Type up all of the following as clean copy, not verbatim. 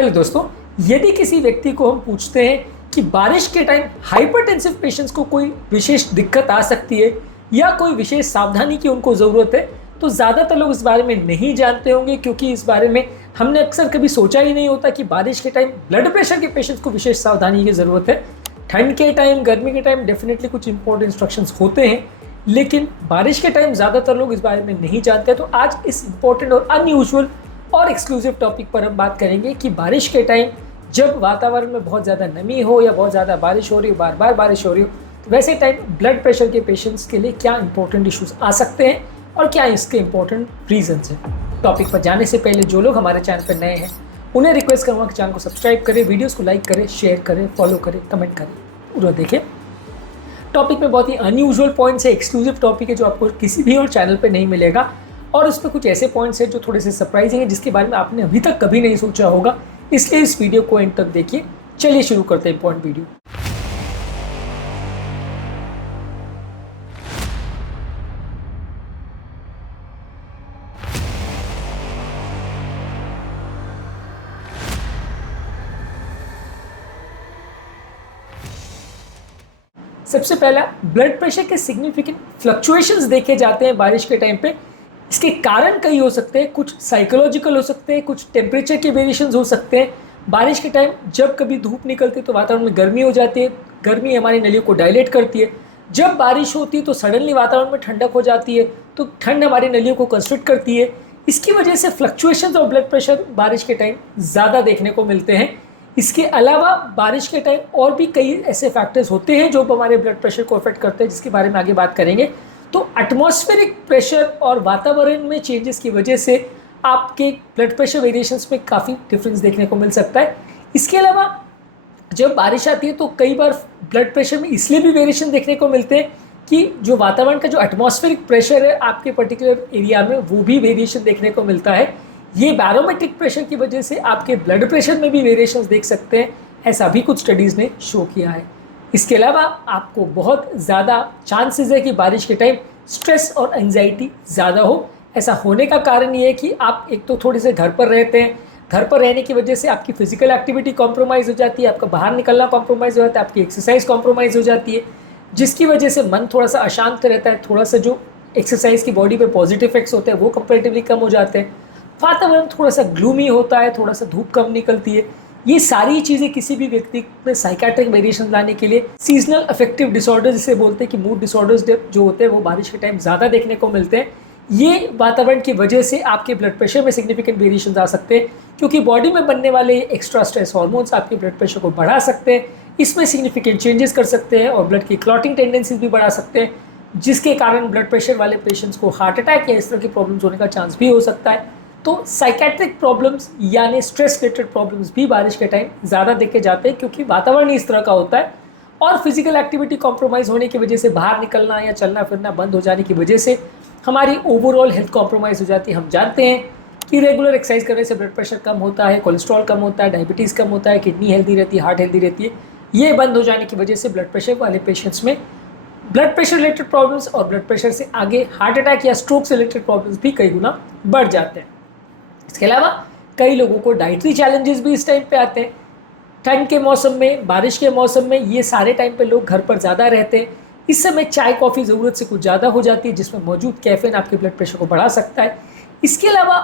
Hello दोस्तों, यदि किसी व्यक्ति को हम पूछते हैं कि बारिश के टाइम हाइपरटेंसिव पेशेंट्स को कोई विशेष दिक्कत आ सकती है या कोई विशेष सावधानी की उनको ज़रूरत है, तो ज़्यादातर लोग इस बारे में नहीं जानते होंगे, क्योंकि इस बारे में हमने अक्सर कभी सोचा ही नहीं होता कि बारिश के टाइम ब्लड प्रेशर के पेशेंट्स को विशेष सावधानी की ज़रूरत है। ठंड के टाइम, गर्मी के टाइम डेफिनेटली कुछ इंपॉर्टेंट इंस्ट्रक्शंस होते हैं, लेकिन बारिश के टाइम ज़्यादातर लोग इस बारे में नहीं जानते। तो आज इस इंपॉर्टेंट और अनयूजुअल और एक्सक्लूसिव टॉपिक पर हम बात करेंगे कि बारिश के टाइम जब वातावरण में बहुत ज़्यादा नमी हो या बहुत ज़्यादा बारिश हो रही हो, बार बार बारिश हो रही हो, तो वैसे टाइम ब्लड प्रेशर के पेशेंट्स के लिए क्या इंपॉर्टेंट इश्यूज आ सकते हैं और क्या इसके इंपॉर्टेंट रीजंस हैं। टॉपिक पर जाने से पहले जो लोग हमारे चैनल पर नए हैं उन्हें रिक्वेस्ट करूँगा कि चैनल को सब्सक्राइब करें, वीडियोज़ को लाइक करें, शेयर करें, फॉलो करें, कमेंट करें, पूरा देखें। टॉपिक में बहुत ही अनयूजुअल पॉइंट्स है, एक्सक्लूसिव टॉपिक है जो आपको किसी भी और चैनल पे नहीं मिलेगा, और उस पर कुछ ऐसे पॉइंट्स हैं जो थोड़े से सरप्राइजिंग हैं जिसके बारे में आपने अभी तक कभी नहीं सोचा होगा। इसलिए इस वीडियो को एंड तक देखिए। चलिए शुरू करते हैं इंपॉर्टेंट वीडियो। सबसे पहला, ब्लड प्रेशर के सिग्निफिकेंट फ्लक्चुएशंस देखे जाते हैं बारिश के टाइम पे। इसके कारण कई हो सकते हैं, कुछ साइकोलॉजिकल हो सकते हैं, कुछ टेम्परेचर के वेरिएशंस हो सकते हैं। बारिश के टाइम जब कभी धूप निकलती है तो वातावरण में गर्मी हो जाती है, गर्मी हमारी नलियों को डायलेट करती है। जब बारिश होती है तो सडनली वातावरण में ठंडक हो जाती है, तो ठंड हमारी नलियों को कंस्ट्रिक्ट करती है। इसकी वजह से फ्लक्चुएशंस ऑफ ब्लड प्रेशर बारिश के टाइम ज़्यादा देखने को मिलते हैं। इसके अलावा बारिश के टाइम और भी कई ऐसे फैक्टर्स होते हैं जो हमारे ब्लड प्रेशर को अफेक्ट करते हैं, जिसके बारे में आगे बात करेंगे। तो एटमॉस्फेरिक प्रेशर और वातावरण में चेंजेस की वजह से आपके ब्लड प्रेशर वेरिएशंस में काफ़ी डिफरेंस देखने को मिल सकता है। इसके अलावा जब बारिश आती है तो कई बार ब्लड प्रेशर में इसलिए भी वेरिएशन देखने को मिलते हैं कि जो वातावरण का जो एटमॉस्फेरिक प्रेशर है आपके पर्टिकुलर एरिया में, वो भी वेरिएशन देखने को मिलता है। ये बैरोमेट्रिक प्रेशर की वजह से आपके ब्लड प्रेशर में भी वेरिएशंस देख सकते हैं, ऐसा भी कुछ स्टडीज़ ने शो किया है। इसके अलावा आपको बहुत ज़्यादा चांसेस है कि बारिश के टाइम स्ट्रेस और एंजाइटी ज़्यादा हो। ऐसा होने का कारण ये है कि आप एक तो थोड़े से घर पर रहते हैं, घर पर रहने की वजह से आपकी फिजिकल एक्टिविटी कॉम्प्रोमाइज़ हो जाती है, आपका बाहर निकलना कॉम्प्रोमाइज़ हो जाता है, आपकी एक्सरसाइज कॉम्प्रोमाइज़ हो जाती है, जिसकी वजह से मन थोड़ा सा अशांत रहता है, थोड़ा सा जो एक्सरसाइज की बॉडी पे पॉजिटिव इफेक्ट्स होते हैं वो कंपेरेटिवली कम हो जाते हैं, वातावरण थोड़ा सा ग्लूमी होता है, थोड़ा सा धूप कम निकलती है। ये सारी चीज़ें किसी भी व्यक्ति में साइकेट्रिक वेरिएशन लाने के लिए सीजनल अफेक्टिव डिसऑर्डर जिसे बोलते हैं कि मूड डिसऑर्डर्स जो होते हैं वो बारिश के टाइम ज़्यादा देखने को मिलते हैं। ये वातावरण की वजह से आपके ब्लड प्रेशर में सिग्निफिकेंट वेरिएशन आ सकते हैं, क्योंकि बॉडी में बनने वाले एक्स्ट्रा स्ट्रेस हार्मोन्स आपके ब्लड प्रेशर को बढ़ा सकते हैं, इसमें सिग्निफिकेंट चेंजेस कर सकते हैं और ब्लड की क्लॉटिंग टेंडेंसीज भी बढ़ा सकते हैं, जिसके कारण ब्लड प्रेशर वाले पेशेंट्स को हार्ट अटैक या इस तरह की प्रॉब्लम्स होने का चांस भी हो सकता है। तो साइकेट्रिक प्रॉब्लम्स यानी स्ट्रेस रिलेटेड प्रॉब्लम्स भी बारिश के टाइम ज़्यादा देखे जाते हैं, क्योंकि वातावरण इस तरह का होता है और फिजिकल एक्टिविटी कॉम्प्रोमाइज़ होने की वजह से, बाहर निकलना या चलना फिरना बंद हो जाने की वजह से हमारी ओवरऑल हेल्थ कॉम्प्रोमाइज़ हो जाती है। हम जानते हैं कि रेगुलर एक्सरसाइज करने से ब्लड प्रेशर कम होता है, कोलेस्ट्रॉल कम होता है, डायबिटीज़ कम होता है, किडनी हेल्दी रहती है, हार्ट हेल्दी रहती है। ये बंद हो जाने की वजह से ब्लड प्रेशर वाले पेशेंट्स में ब्लड प्रेशर रिलेटेड प्रॉब्लम्स और ब्लड प्रेशर से आगे हार्ट अटैक या स्ट्रोक से रिलेटेड प्रॉब्लम्स भी कई गुना बढ़ जाते हैं। इसके अलावा कई लोगों को डाइटरी चैलेंजेस भी इस टाइम पे आते हैं। ठंड के मौसम में, बारिश के मौसम में, ये सारे टाइम पे लोग घर पर ज़्यादा रहते हैं। इस समय चाय कॉफ़ी ज़रूरत से कुछ ज़्यादा हो जाती है, जिसमें मौजूद कैफीन आपके ब्लड प्रेशर को बढ़ा सकता है। इसके अलावा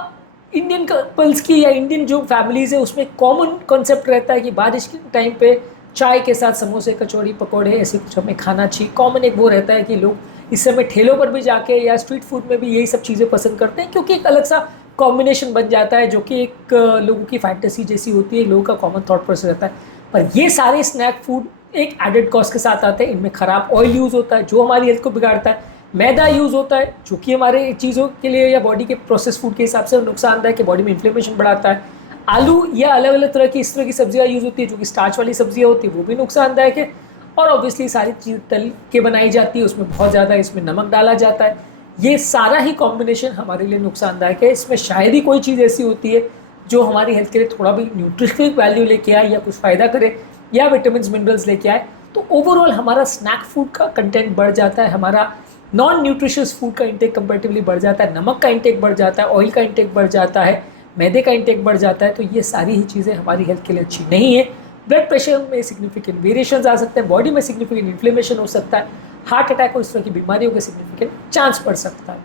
इंडियन कपल्स की या इंडियन जो फैमिलीज़ है उसमें कॉमन कॉन्सेप्ट रहता है कि बारिश के टाइम पे चाय के साथ समोसे, कचौड़ी, पकौड़े ऐसे कुछ हमें खाना चाहिए। कॉमन एक वो रहता है कि लोग इस समय ठेलों पर भी जाके या स्ट्रीट फूड में भी यही सब चीज़ें पसंद करते हैं, क्योंकि एक अलग सा कॉम्बिनेशन बन जाता है जो कि एक लोगों की फैंटेसी जैसी होती है, लोगों का कॉमन थॉट प्रोसेस रहता है। पर ये सारे स्नैक फूड एक एडेड कॉस्ट के साथ आते हैं। इनमें ख़राब ऑयल यूज़ होता है जो हमारी हेल्थ को बिगाड़ता है, मैदा यूज़ होता है जो कि हमारे चीज़ों के लिए या बॉडी के प्रोसेस फूड के हिसाब से नुकसानदायक है, बॉडी में इन्फ्लेमेशन बढ़ाता है। आलू या अलग अलग तरह की इस तरह की सब्जियाँ यूज़ होती है जो कि स्टार्च वाली सब्जियाँ होती है, वो भी नुकसानदायक है। और ऑब्वियसली सारी चीज़ तल के बनाई जाती है, उसमें बहुत ज़्यादा इसमें नमक डाला जाता है। ये सारा ही कॉम्बिनेशन हमारे लिए नुकसानदायक है। इसमें शायद ही कोई चीज़ ऐसी होती है जो हमारी हेल्थ के लिए थोड़ा भी न्यूट्रिशनल वैल्यू लेके आए या कुछ फ़ायदा करे या विटामिन मिनरल्स लेके आए। तो ओवरऑल हमारा स्नैक फूड का कंटेंट बढ़ जाता है, हमारा नॉन न्यूट्रिशियस फूड का इंटेक कंपैरेटिवली बढ़ जाता है, नमक का इंटेक बढ़ जाता है, ऑयल का इंटेक बढ़ जाता है, मैदे का इंटेक बढ़ जाता है, तो ये सारी ही चीज़ें हमारी हेल्थ के लिए अच्छी नहीं है। ब्लड प्रेशर में सिग्निफिकेंट वेरिएशंस आ सकते हैं, बॉडी में सिग्निफिकेंट इन्फ्लेमेशन हो सकता है, हार्ट अटैक और इस तरह की बीमारियों के सिग्निफिकेंट चांस बढ़ सकता है।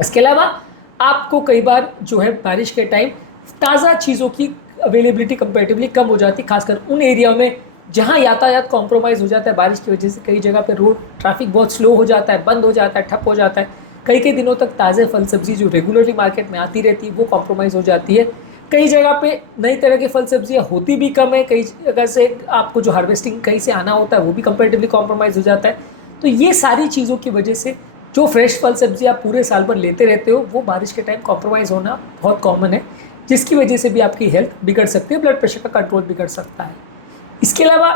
इसके अलावा आपको कई बार जो है बारिश के टाइम ताज़ा चीज़ों की अवेलेबिलिटी कंपेरेटिवली कम हो जाती है, खासकर उन एरिया में जहाँ यातायात कॉम्प्रोमाइज़ हो जाता है बारिश की वजह से। कई जगह पे रोड ट्रैफिक बहुत स्लो हो जाता है, बंद हो जाता है, ठप हो जाता है। कई कई दिनों तक ताज़े फल सब्जी जो रेगुलरली मार्केट में आती रहती है वो कॉम्प्रोमाइज़ हो जाती है। कई जगह पे नई तरह के फल सब्जियाँ होती भी कम है, कई जगह से आपको जो हार्वेस्टिंग कहीं से आना होता है वो भी कंपेरेटिवली कॉम्प्रोमाइज़ हो जाता है। तो ये सारी चीज़ों की वजह से जो फ्रेश फल सब्जी आप पूरे साल भर लेते रहते हो वो बारिश के टाइम कॉम्प्रोमाइज़ होना बहुत कॉमन है, जिसकी वजह से भी आपकी हेल्थ बिगड़ सकती है, ब्लड प्रेशर का कंट्रोल बिगड़ सकता है। इसके अलावा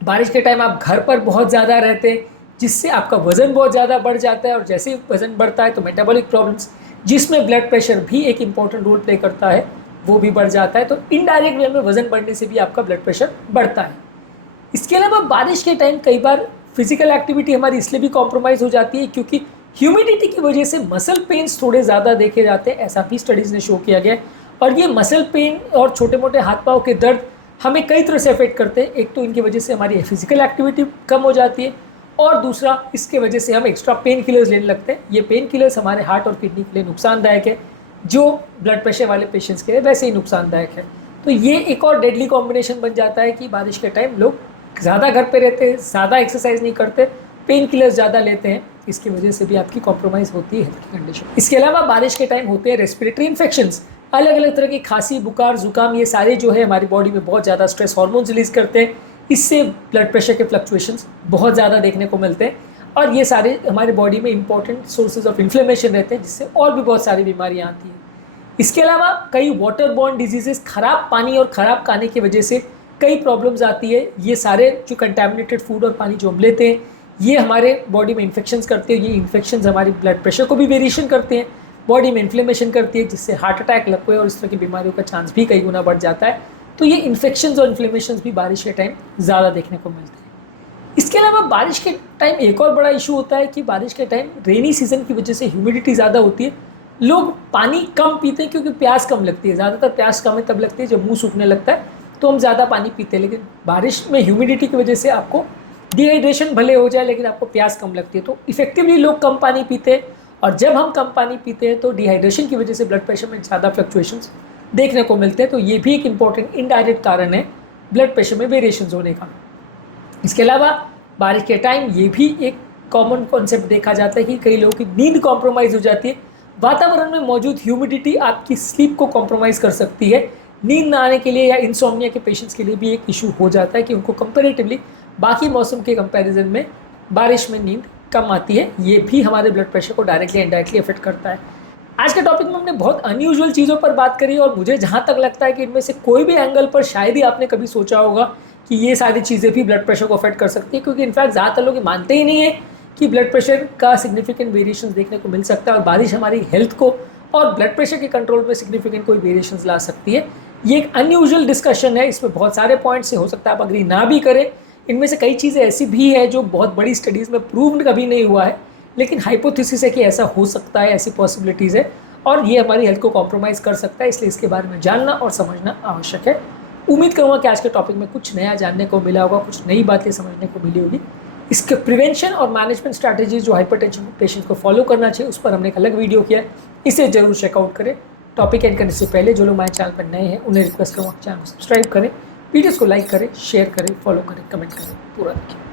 बारिश के टाइम आप घर पर बहुत ज़्यादा रहते हैं, जिससे आपका वज़न बहुत ज़्यादा बढ़ जाता है, और जैसे ही वज़न बढ़ता है तो मेटाबॉलिक प्रॉब्लम्स, जिसमें ब्लड प्रेशर भी एक इंपॉर्टेंट रोल प्ले करता है, वो भी बढ़ जाता है। तो इनडायरेक्ट वे में वज़न बढ़ने से भी आपका ब्लड प्रेशर बढ़ता है। इसके अलावा बारिश के टाइम कई बार फिजिकल एक्टिविटी हमारी इसलिए भी कॉम्प्रोमाइज़ हो जाती है क्योंकि ह्यूमिडिटी की वजह से मसल पेन्स थोड़े ज़्यादा देखे जाते हैं, ऐसा भी स्टडीज़ ने शो किया गया है। और ये मसल पेन और छोटे मोटे हाथ पाँव के दर्द हमें कई तरह से अफेक्ट करते हैं। एक तो इनकी वजह से हमारी फिजिकल एक्टिविटी कम हो जाती है, और दूसरा इसके वजह से हम एक्स्ट्रा पेन किलर्स लेने लगते हैं। ये पेन किलर्स हमारे हार्ट और किडनी के लिए नुकसानदायक है, जो ब्लड प्रेशर वाले पेशेंट्स के लिए वैसे ही नुकसानदायक है। तो ये एक और डेडली कॉम्बिनेशन बन जाता है कि बारिश के टाइम लोग ज़्यादा घर पे रहते हैं, ज़्यादा एक्सरसाइज नहीं करते, पेन किलर्स ज़्यादा लेते हैं, इसकी वजह से भी आपकी कॉम्प्रोमाइज़ होती है हेल्थ की कंडीशन। इसके अलावा बारिश के टाइम होते हैं रेस्पिरेटरी इन्फेक्शंस, अलग अलग तरह की खांसी, बुखार, जुकाम, ये सारे जो है हमारी बॉडी में बहुत ज़्यादा स्ट्रेस हार्मोन्स रिलीज़ करते हैं। इससे ब्लड प्रेशर के फ्लक्चुएशंस बहुत ज़्यादा देखने को मिलते हैं, और ये सारे हमारी बॉडी में इंपॉर्टेंट सोर्सेज ऑफ इन्फ्लेमेशन रहते हैं, जिससे और भी बहुत सारी बीमारियाँ आती हैं। इसके अलावा कई वाटर बॉर्न डिजीजेस, खराब पानी और ख़राब खाने की वजह से कई प्रॉब्लम्स आती है। ये सारे जो कंटेमिनेटेड फूड और पानी जो हम लेते हैं, ये हमारे बॉडी में इन्फेक्शंस करते हैं। ये इन्फेक्शंस हमारी ब्लड प्रेशर को भी वेरिएशन करते हैं, बॉडी में इन्फ्लेमेशन करती है, जिससे हार्ट अटैक, लकवे और इस तरह की बीमारियों का चांस भी कई गुना बढ़ जाता है। तो ये इन्फेक्शंस और इन्फ्लेमेशंस भी बारिश के टाइम ज़्यादा देखने को मिलते हैं। इसके अलावा बारिश के टाइम एक और बड़ा इशू होता है कि बारिश के टाइम रेनी सीजन की वजह से ह्यूमिडिटी ज़्यादा होती है, लोग पानी कम पीते हैं क्योंकि प्यास कम लगती है। ज़्यादातर प्यास कम तब लगती है जब मुँह सूखने लगता है, तो हम ज़्यादा पानी पीते हैं। लेकिन बारिश में ह्यूमिडिटी की वजह से आपको डिहाइड्रेशन भले हो जाए, लेकिन आपको प्यास कम लगती है। तो इफेक्टिवली लोग कम पानी पीते हैं, और जब हम कम पानी पीते हैं तो डिहाइड्रेशन की वजह से ब्लड प्रेशर में ज़्यादा फ्लक्चुएशंस देखने को मिलते हैं। तो ये भी एक इंपॉर्टेंट इनडायरेक्ट कारण है ब्लड प्रेशर में वेरिएशंस होने का। इसके अलावा बारिश के टाइम ये भी एक कॉमन कॉन्सेप्ट देखा जाता है कि कई लोगों की नींद कॉम्प्रोमाइज़ हो जाती है। वातावरण में मौजूद ह्यूमिडिटी आपकी स्लीप को कॉम्प्रोमाइज़ कर सकती है। नींद ना आने के लिए या इंसोम्निया के पेशेंट्स के लिए भी एक इशू हो जाता है कि उनको कंपैरेटिवली बाकी मौसम के कंपैरिजन में बारिश में नींद कम आती है। ये भी हमारे ब्लड प्रेशर को डायरेक्टली इनडायरेक्टली अफेक्ट करता है। आज के टॉपिक में हमने बहुत अनयूजुअल चीज़ों पर बात करी, और मुझे जहाँ तक लगता है कि इनमें से कोई भी एंगल पर शायद ही आपने कभी सोचा होगा कि ये सारी चीज़ें भी ब्लड प्रेशर को अफेक्ट कर सकती है, क्योंकि इनफैक्ट ज़्यादातर लोग मानते ही नहीं है कि ब्लड प्रेशर का सिग्निफिकेंट वेरिएशंस देखने को मिल सकता है, और बारिश हमारी हेल्थ को और ब्लड प्रेशर के कंट्रोल में सिग्निफिकेंट कोई वेरिएशंस ला सकती है। ये एक अनयूजुअल डिस्कशन है, इसमें बहुत सारे पॉइंट्स हो सकता है आप अग्री ना भी करें। इनमें से कई चीज़ें ऐसी भी है जो बहुत बड़ी स्टडीज़ में प्रूव्ड कभी नहीं हुआ है, लेकिन हाइपोथेसिस है कि ऐसा हो सकता है, ऐसी पॉसिबिलिटीज़ है, और ये हमारी हेल्थ को कॉम्प्रोमाइज़ कर सकता है। इसलिए इसके बारे में जानना और समझना आवश्यक है। उम्मीद करूँगा कि आज के टॉपिक में कुछ नया जानने को मिला होगा, कुछ नई बातें समझने को मिली होगी। इसके प्रिवेंशन और मैनेजमेंट स्ट्रैटेजीज जो हाइपरटेंशन पेशेंट को फॉलो करना चाहिए, उस पर हमने एक अलग वीडियो किया है, इसे जरूर चेकआउट करें। टॉपिक एंड करने से पहले जो लोग हमारे चैनल पर नए हैं उन्हें रिक्वेस्ट करूँगा चैनल को सब्सक्राइब करें, वीडियोज़ को लाइक करें, शेयर करें, फॉलो करें, कमेंट करें, पूरा रखें।